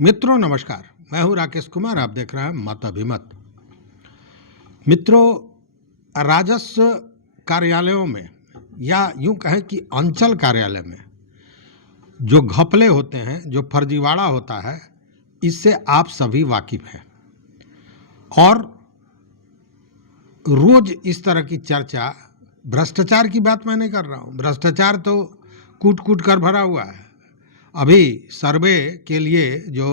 मित्रों नमस्कार। मैं हूं राकेश कुमार। आप देख रहे हैं मत अभिमत। मित्रों, राजस्व कार्यालयों में या यूं कहें कि अंचल कार्यालय में जो घपले होते हैं, जो फर्जीवाड़ा होता है, इससे आप सभी वाकिफ हैं। और रोज इस तरह की चर्चा, भ्रष्टाचार की बात मैं नहीं कर रहा हूं। भ्रष्टाचार तो कूट कूट कर भरा हुआ है। अभी सर्वे के लिए जो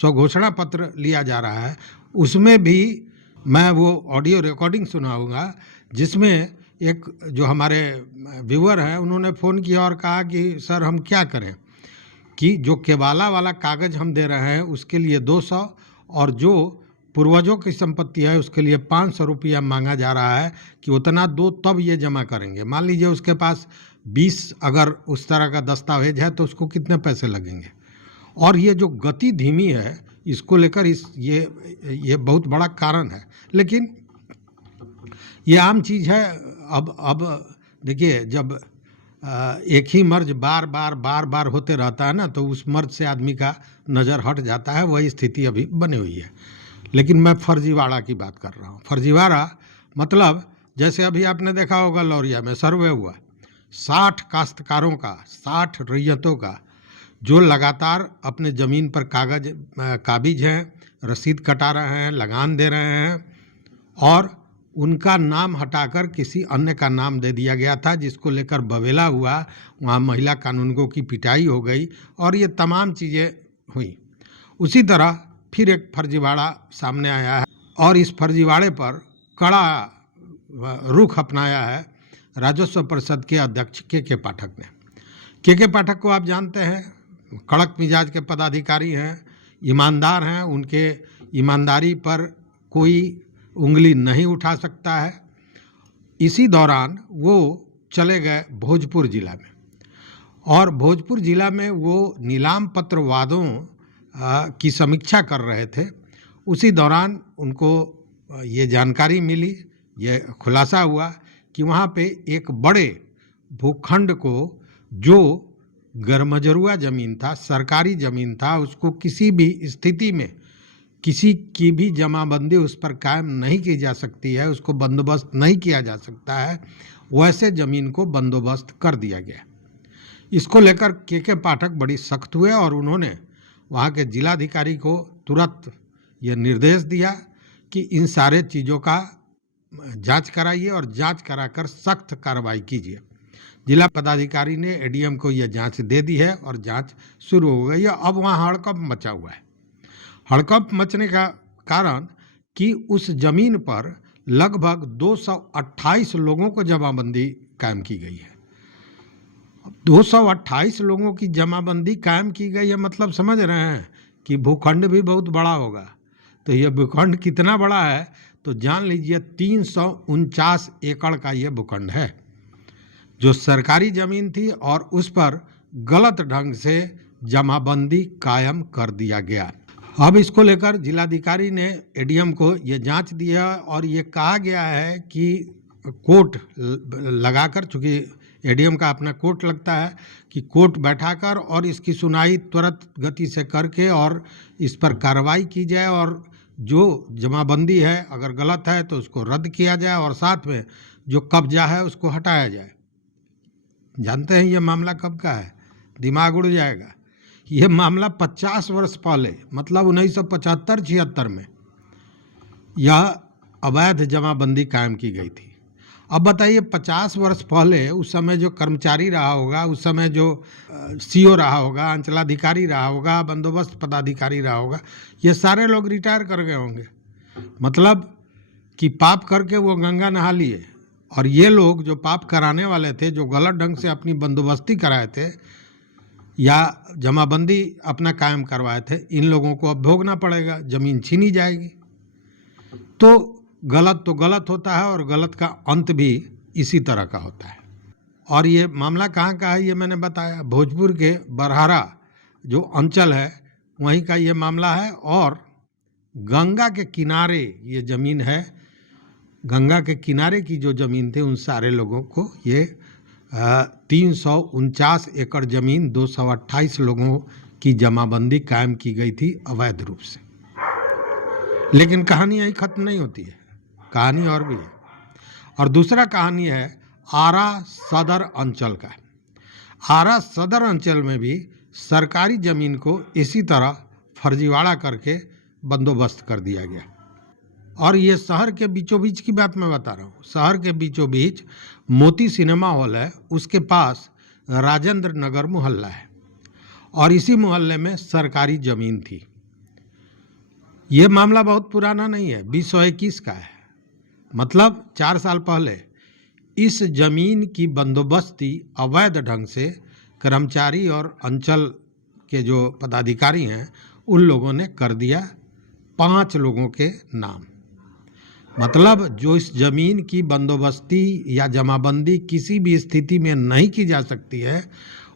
स्वघोषणा पत्र लिया जा रहा है, उसमें भी मैं वो ऑडियो रिकॉर्डिंग सुनाऊंगा जिसमें एक जो हमारे व्यूअर हैं, उन्होंने फ़ोन किया और कहा कि सर हम क्या करें कि जो केवाला वाला कागज़ हम दे रहे हैं उसके लिए 200 और जो पूर्वजों की संपत्ति है उसके लिए 500 रुपया मांगा जा रहा है कि उतना दो तब ये जमा करेंगे। मान लीजिए उसके पास 20 अगर उस तरह का दस्तावेज है तो उसको कितने पैसे लगेंगे। और ये जो गति धीमी है, इसको लेकर ये बहुत बड़ा कारण है। लेकिन ये आम चीज़ है। अब देखिए, जब एक ही मर्ज बार बार होते रहता है ना, तो उस मर्ज से आदमी का नज़र हट जाता है। वही स्थिति अभी बनी हुई है। लेकिन मैं फर्जीवाड़ा की बात कर रहा हूँ। फर्जीवाड़ा मतलब जैसे अभी आपने देखा होगा लौरिया में सर्वे हुआ, 60 काश्तकारों का, 60 रैयतों का जो लगातार अपने ज़मीन पर काबिज हैं, रसीद कटा रहे हैं, लगान दे रहे हैं, और उनका नाम हटाकर किसी अन्य का नाम दे दिया गया था, जिसको लेकर बवेला हुआ। वहाँ महिला कानूनगों की पिटाई हो गई और ये तमाम चीज़ें हुई। उसी तरह फिर एक फर्जीवाड़ा सामने आया है और इस फर्जीवाड़े पर कड़ा रुख अपनाया है राजस्व परिषद के अध्यक्ष के पाठक ने। के पाठक को आप जानते हैं, कड़क मिजाज के पदाधिकारी हैं, ईमानदार हैं। उनके ईमानदारी पर कोई उंगली नहीं उठा सकता है। इसी दौरान वो चले गए भोजपुर ज़िला में, और भोजपुर ज़िला में वो नीलाम पत्र वादों की समीक्षा कर रहे थे। उसी दौरान उनको ये जानकारी मिली, ये खुलासा हुआ कि वहाँ पे एक बड़े भूखंड को, जो गरमजरुआ ज़मीन था, सरकारी ज़मीन था, उसको किसी भी स्थिति में किसी की भी जमाबंदी उस पर कायम नहीं की जा सकती है, उसको बंदोबस्त नहीं किया जा सकता है, वैसे ज़मीन को बंदोबस्त कर दिया गया। इसको लेकर के पाठक बड़ी सख्त हुए और उन्होंने वहाँ के जिलाधिकारी को तुरंत ये निर्देश दिया कि इन सारे चीज़ों का जांच कराइए और जांच कराकर सख्त कार्रवाई कीजिए। जिला पदाधिकारी ने एडीएम को यह जांच दे दी है और जांच शुरू हो गई है। अब वहाँ हड़कंप मचा हुआ है। हड़कंप मचने का कारण कि उस ज़मीन पर लगभग 228 लोगों को जमाबंदी कायम की गई है। 228 लोगों की जमाबंदी कायम की गई है, मतलब समझ रहे हैं कि भूखंड भी बहुत बड़ा होगा। तो यह भूखंड कितना बड़ा है तो जान लीजिए, 349 एकड़ का यह भूखंड है, जो सरकारी ज़मीन थी और उस पर गलत ढंग से जमाबंदी कायम कर दिया गया। अब इसको लेकर जिलाधिकारी ने एडीएम को ये जांच दिया और ये कहा गया है कि कोर्ट लगाकर, चूँकि एडीएम का अपना कोर्ट लगता है, कि कोर्ट बैठाकर और इसकी सुनाई त्वरित गति से करके और इस पर कार्रवाई की जाए, और जो जमाबंदी है अगर गलत है तो उसको रद्द किया जाए और साथ में जो कब्जा है उसको हटाया जाए। जानते हैं ये मामला कब का है? दिमाग उड़ जाएगा। ये मामला 50 वर्ष पहले, मतलब 1975-76 में यह अवैध जमाबंदी कायम की गई थी। अब बताइए, 50 वर्ष पहले उस समय जो कर्मचारी रहा होगा, उस समय जो सीओ रहा होगा, अंचलाधिकारी रहा होगा, बंदोबस्त पदाधिकारी रहा होगा, ये सारे लोग रिटायर कर गए होंगे। मतलब कि पाप करके वो गंगा नहा लिए, और ये लोग जो पाप कराने वाले थे, जो गलत ढंग से अपनी बंदोबस्ती कराए थे या जमाबंदी अपना कायम करवाए थे, इन लोगों को अब भोगना पड़ेगा, ज़मीन छीनी जाएगी। तो गलत होता है और गलत का अंत भी इसी तरह का होता है। और ये मामला कहाँ का है ये मैंने बताया, भोजपुर के बरहारा जो अंचल है वहीं का ये मामला है। और गंगा के किनारे ये ज़मीन है। गंगा के किनारे की जो ज़मीन थी, उन सारे लोगों को ये 349 एकड़ ज़मीन 228 लोगों की जमाबंदी कायम की गई थी अवैध रूप से। लेकिन कहानी यही खत्म नहीं होती है, कहानी और भी है। और दूसरा कहानी है आरा सदर अंचल का। आरा सदर अंचल में भी सरकारी ज़मीन को इसी तरह फर्जीवाड़ा करके बंदोबस्त कर दिया गया। और ये शहर के बीचों बीच की बात मैं बता रहा हूँ। शहर के बीचों बीच मोती सिनेमा हॉल है, उसके पास राजेंद्र नगर मोहल्ला है और इसी मोहल्ले में सरकारी ज़मीन थी। ये मामला बहुत पुराना नहीं है, 2021 का है, मतलब 4 साल पहले इस जमीन की बंदोबस्ती अवैध ढंग से कर्मचारी और अंचल के जो पदाधिकारी हैं उन लोगों ने कर दिया 5 लोगों के नाम। मतलब जो इस जमीन की बंदोबस्ती या जमाबंदी किसी भी स्थिति में नहीं की जा सकती है,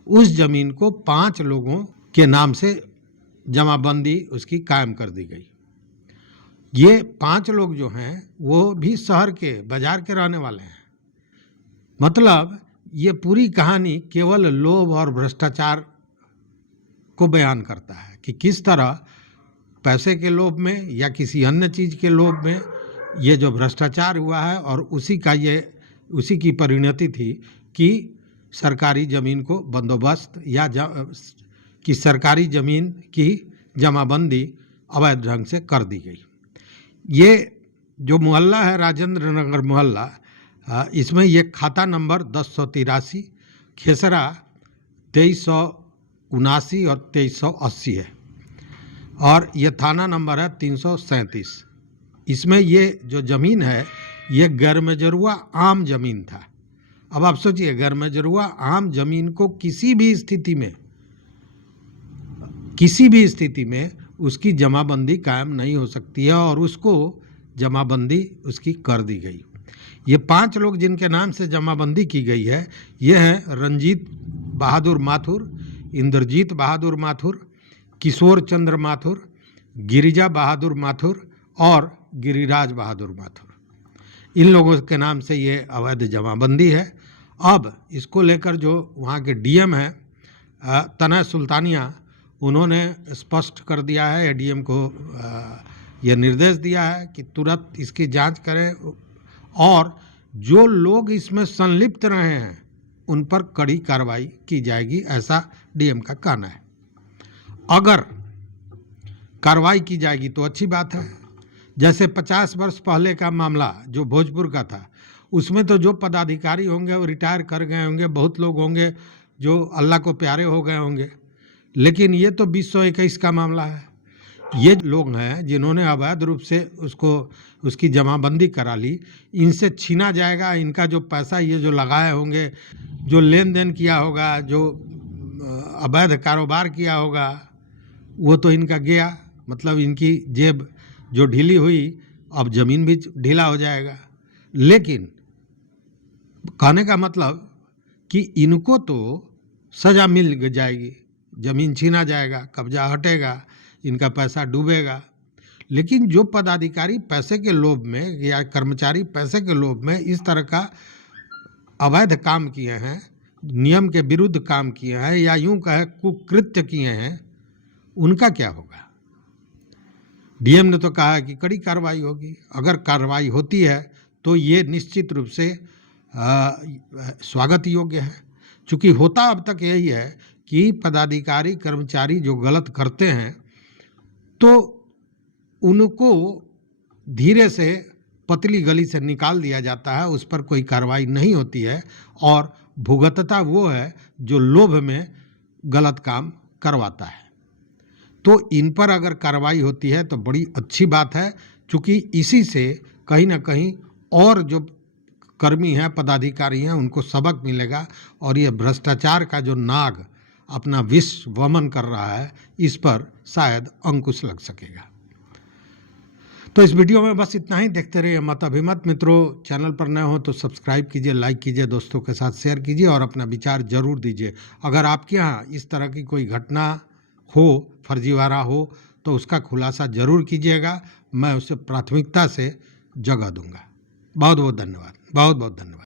उस जमीन को 5 लोगों के नाम से जमाबंदी उसकी कायम कर दी गई। ये 5 लोग जो हैं वो भी शहर के बाजार के रहने वाले हैं। मतलब ये पूरी कहानी केवल लोभ और भ्रष्टाचार को बयान करता है कि किस तरह पैसे के लोभ में या किसी अन्य चीज़ के लोभ में ये जो भ्रष्टाचार हुआ है और उसी की परिणति थी कि सरकारी ज़मीन को बंदोबस्त या कि सरकारी ज़मीन की जमाबंदी अवैध ढंग से कर दी गई। ये जो मोहल्ला है राजेंद्र नगर मोहल्ला, इसमें ये खाता नंबर 1083, खेसरा 2379 और 2380 है और ये थाना नंबर है 337। इसमें ये जो ज़मीन है ये गैरमजरूआ आम ज़मीन था। अब आप सोचिए, गैरमजरूआ आम ज़मीन को किसी भी स्थिति में उसकी जमाबंदी कायम नहीं हो सकती है और उसको जमाबंदी उसकी कर दी गई। ये 5 लोग जिनके नाम से जमाबंदी की गई है ये हैं रंजीत बहादुर माथुर, इंद्रजीत बहादुर माथुर, किशोर चंद्र माथुर, गिरिजा बहादुर माथुर और गिरिराज बहादुर माथुर। इन लोगों के नाम से ये अवैध जमाबंदी है। अब इसको लेकर जो वहाँ के डीएम हैं तनय सुल्तानिया, उन्होंने स्पष्ट कर दिया है, एडीएम को यह निर्देश दिया है कि तुरंत इसकी जांच करें और जो लोग इसमें संलिप्त रहे हैं उन पर कड़ी कार्रवाई की जाएगी, ऐसा डीएम का कहना है। अगर कार्रवाई की जाएगी तो अच्छी बात है। जैसे 50 वर्ष पहले का मामला जो भोजपुर का था, उसमें तो जो पदाधिकारी होंगे वो रिटायर कर गए होंगे, बहुत लोग होंगे जो अल्लाह को प्यारे हो गए होंगे, लेकिन ये तो 2021 का मामला है। ये लोग हैं जिन्होंने अवैध रूप से उसकी जमाबंदी करा ली, इनसे छीना जाएगा। इनका जो पैसा ये जो लगाए होंगे, जो लेन देन किया होगा, जो अवैध कारोबार किया होगा, वो तो इनका गया। मतलब इनकी जेब जो ढीली हुई, अब ज़मीन भी ढीला हो जाएगा। लेकिन कहने का मतलब कि इनको तो सज़ा मिल जाएगी, ज़मीन छीना जाएगा, कब्जा हटेगा, इनका पैसा डूबेगा। लेकिन जो पदाधिकारी पैसे के लोभ में या कर्मचारी पैसे के लोभ में इस तरह का अवैध काम किए हैं, नियम के विरुद्ध काम किए हैं या यूं कहे कुकृत्य किए हैं, उनका क्या होगा? डीएम ने तो कहा है कि कड़ी कार्रवाई होगी। अगर कार्रवाई होती है तो ये निश्चित रूप से स्वागत योग्य है। चूँकि होता अब तक यही है कि पदाधिकारी कर्मचारी जो गलत करते हैं तो उनको धीरे से पतली गली से निकाल दिया जाता है, उस पर कोई कार्रवाई नहीं होती है और भुगतता वो है जो लोभ में गलत काम करवाता है। तो इन पर अगर कार्रवाई होती है तो बड़ी अच्छी बात है, चूँकि इसी से कहीं ना कहीं और जो कर्मी हैं, पदाधिकारी हैं, उनको सबक मिलेगा और ये भ्रष्टाचार का जो नाग अपना विष वमन कर रहा है, इस पर शायद अंकुश लग सकेगा। तो इस वीडियो में बस इतना ही। देखते रहिए मत अभिमत। मित्रों, चैनल पर नए हो तो सब्सक्राइब कीजिए, लाइक कीजिए, दोस्तों के साथ शेयर कीजिए और अपना विचार जरूर दीजिए। अगर आपके यहाँ इस तरह की कोई घटना हो, फर्जीवाड़ा हो, तो उसका खुलासा जरूर कीजिएगा। मैं उसे प्राथमिकता से जगह दूंगा। बहुत बहुत धन्यवाद, बहुत बहुत धन्यवाद।